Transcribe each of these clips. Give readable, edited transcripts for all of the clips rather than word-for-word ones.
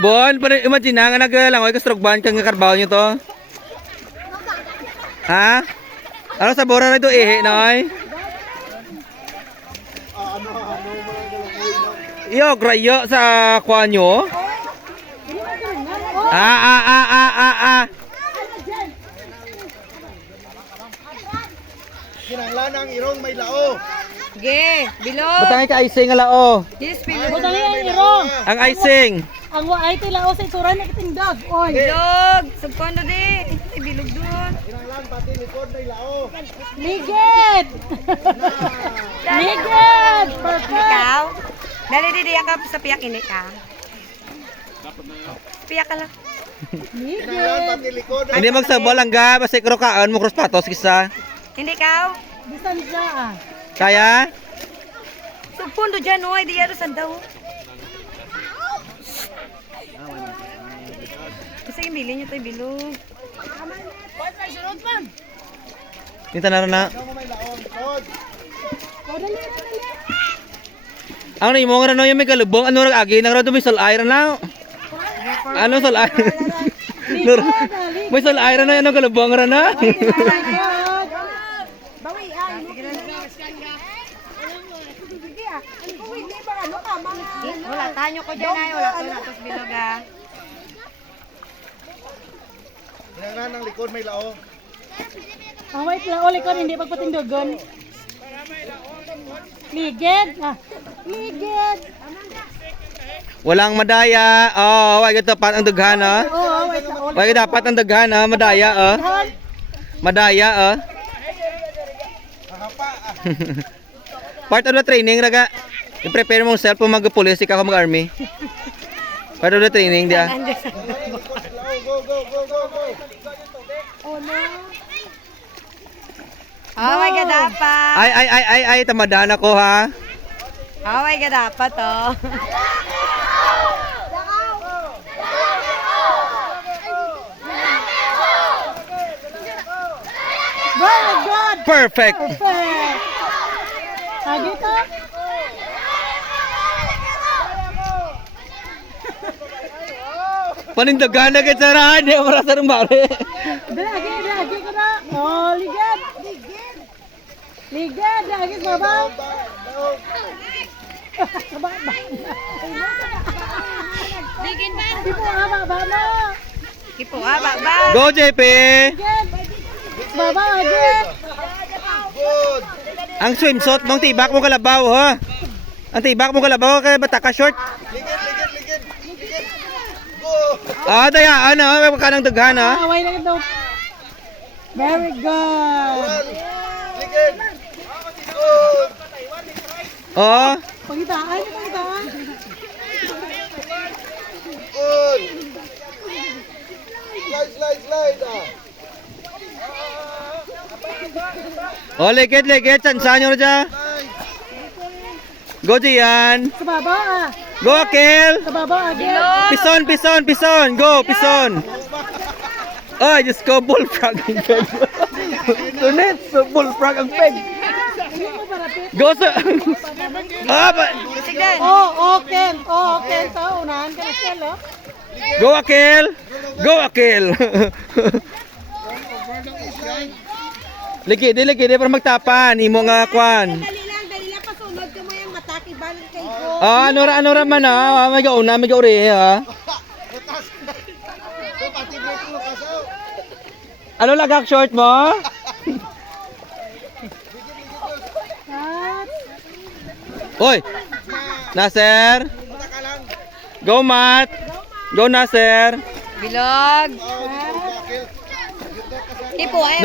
Bon, imagine nga naglangoy ka strugban kang karbaho nyo to. Ha? Ano sa bora na ito noy? Iyo, grayo sa kuha nyo. Kinanglan ang irong may lao. Ge, bilog. Butangin ka icing nga lao. Yes, bilog. Butangin ang irong. Ang icing. Ang waay tilao sa itsura na kitingdag. Oy. Bilog. Subkondo di. Bilog doon. Kinanglan pati likod may lao. Ligid. Ligid. Perfect. Ikaw? Dali di ka sa piyak ini ka. Piyak ka lang. Kinanglan pati likod. Hindi magsabol lang ga, basta ikrokaan mo cross patos kisa. Hindi ka? Bisan siya. Kaya? Subkondo dyan, oy. Di yaro sandaw. Kasi yung bilhin nyo tayo bilog. Dito na rin na. Ang na mo nga no yung may galubong ano rag agi nang rado may solay na. Ano solay? May solay na ano galubong ra na. Wala tanyo ko dyan ay. Wala ko natos bilog ah. Kinanglan ang likod may lao. Ang white lang ulit ko hindi pagpatindogon. Ligid. Ligid. Walang madaya. Oh, wag ito pat ang daghan ha. Oo, white lang ulit. Wag dapat ang daghan ha, madaya ah. Madaya ah. Part of the training raga. I-prepare mo self pag mag-police ka mag-army. Part of the training dia. Go, go, go, go, go. Oh my God, dapat. Ay, tamadaan ako ha. Oh my God, dapat oh. Very good. Perfect. Perfect. Lagi to. Panindagan na kita na, hindi ako marasa ng bari. Lagi ko na. Oh, ligid. Ligid, lagi babaw. Ligin man. Di po baba na. Kipo ah, ba. Go JP! Ligid. Babaw, ligid. Good. Ang swimsuit mong tibak mo kalabaw ha. Ang tibak mo kalabaw kay bata ka short. Ligid, ligid, ligid. Ligid. Go. Dayaan ha, may kanang daghan ha. Away lang ito. Very good. Ligid. Good. Oh, Pangitaan, pangitaan. Good. Slide, slide, slide. ligid, sansan nyo na dyan. Go Jian. Sa baba Go Akil. Sa baba again. Pison, go, pison. Ay, Diyos ko, bullfrog ang peg. Tunit, bullfrog ang peg. Go sa... Sigdan. Okay. Okay. So, unahan ka na siya, lo. Go Akil. Go Akil. Ligid para magtapan. Imo nga kwan. Dali lang, pasunod ka mo yung mataki balang kay ko. Ano ra man ha. May gauna, may gauri ha. Pati break mo kasaw. Ano lagak short mo? Hoy. Nasser. Go Matt. Go Nasser. Bilog. Kipo ay.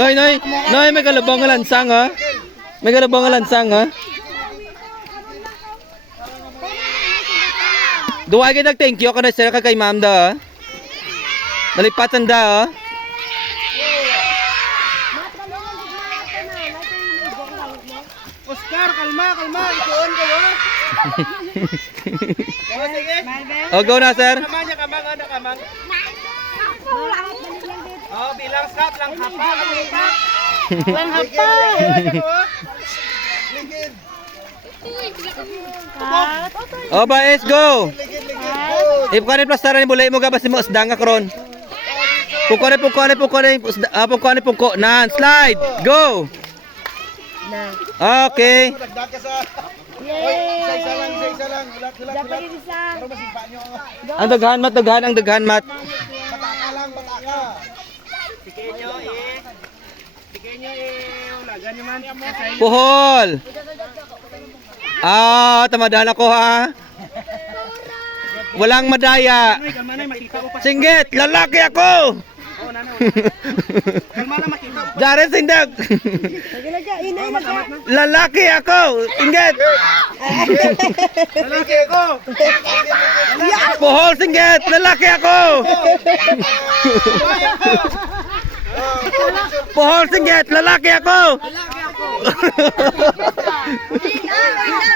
Noy, may galabang nga lansang ha. May galabang nga lansang ha. Duwa gid thank you kana sir kay ma'am da. Nalipatan da ha. Oscar, kalma. Ituon ka ba? Sige. Oh, go na sir. Kamang. Oh, bilang stop lang hapa. Lang hapa. Ligid. Oh, boys, go. Ipukani plastaran ni bulay mo gabas mo isda nga kron. Pukani. Nan, slide. Go. Okay. Dagdag ka sa... Oy, isa lang. Ulat. Pero masipa nyo. Ang daghan mat. Pataka lang. Sige nyo wala. Ganyan man. Puhol. Tamadahan ako ha. Walang madaya. Kalmanay, makita ko pa. Singgit, lalaki ako. Oo, nanaw. Kalmanay, makita ko pa. Jaren sindag. Lalaki ako. Singgit. Lalaki ako. Puhol, singgit. Lalaki ako. Puhol, singgit. Lalaki ako.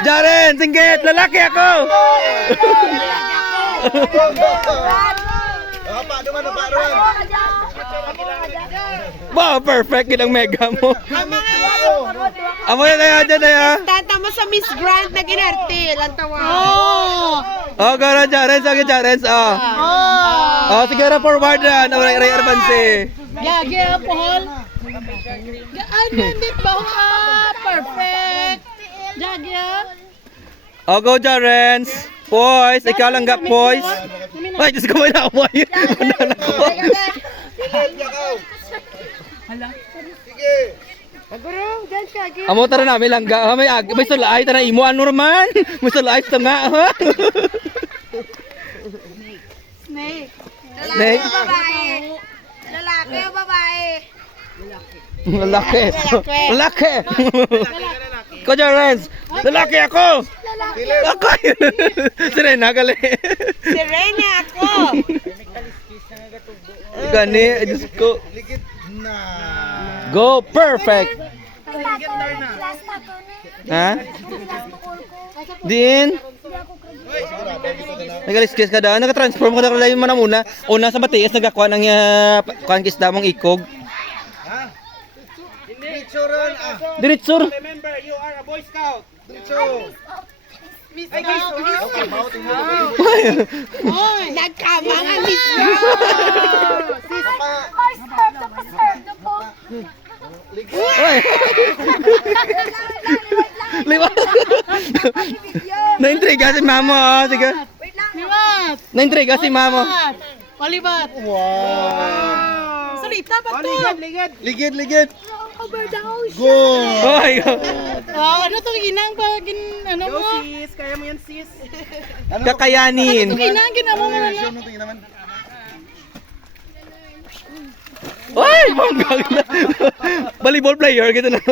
Jaren, singgit. Lalaki ako. Paduman. Wow, perfect yun ang mega mo. Amo na tayo dyan. Tata mo sa Miss Grant na ginarte. Lantawa. Oh, gara Jaren. Sige, Jaren. Oh, sige na forward na. Ray Arbanse. Gagi, Paul. Ano, hindi ba? Perfect. Gagi, Oh, go Jaren. Boys, ikaw lang ga, boys. Ay, Diyos ko, may naamay. Ano ko? Sige. Amo tara namin lang ga. May sulay tara imo ano naman. May sulay sa nga. Snake. Snake. Lalaki o babae? Lalaki. Lalaki. Ko Jaren. Lalaki ako. Ako. Sirena gali. Sirena ako. Gani, Diyos ko. Ligid na. Go, perfect. Ha? Din? Nagaliskis ka daw. Nag-transform ko na kalayo mo na muna. Una sa Matias, nagakuha ng kuhaan kisda mong ikog. Picturean. Diritsur. Remember, you are a Boy Scout. Diretso. Okay, nagkama nga Miss Oy. Liwa. Naintriga si Mamo. Oh. Sige. Liwat. Naintriga si Mamo. Palibat. Wow. Salita pa to. Ligid. Go. Oy. Ano to ginang pa ano mo? Sis, kaya mo yan sis. Kakayanin. Ginang ginamo mo na. Ano tingin naman? Oy, bangga na. Volleyball player gitu na.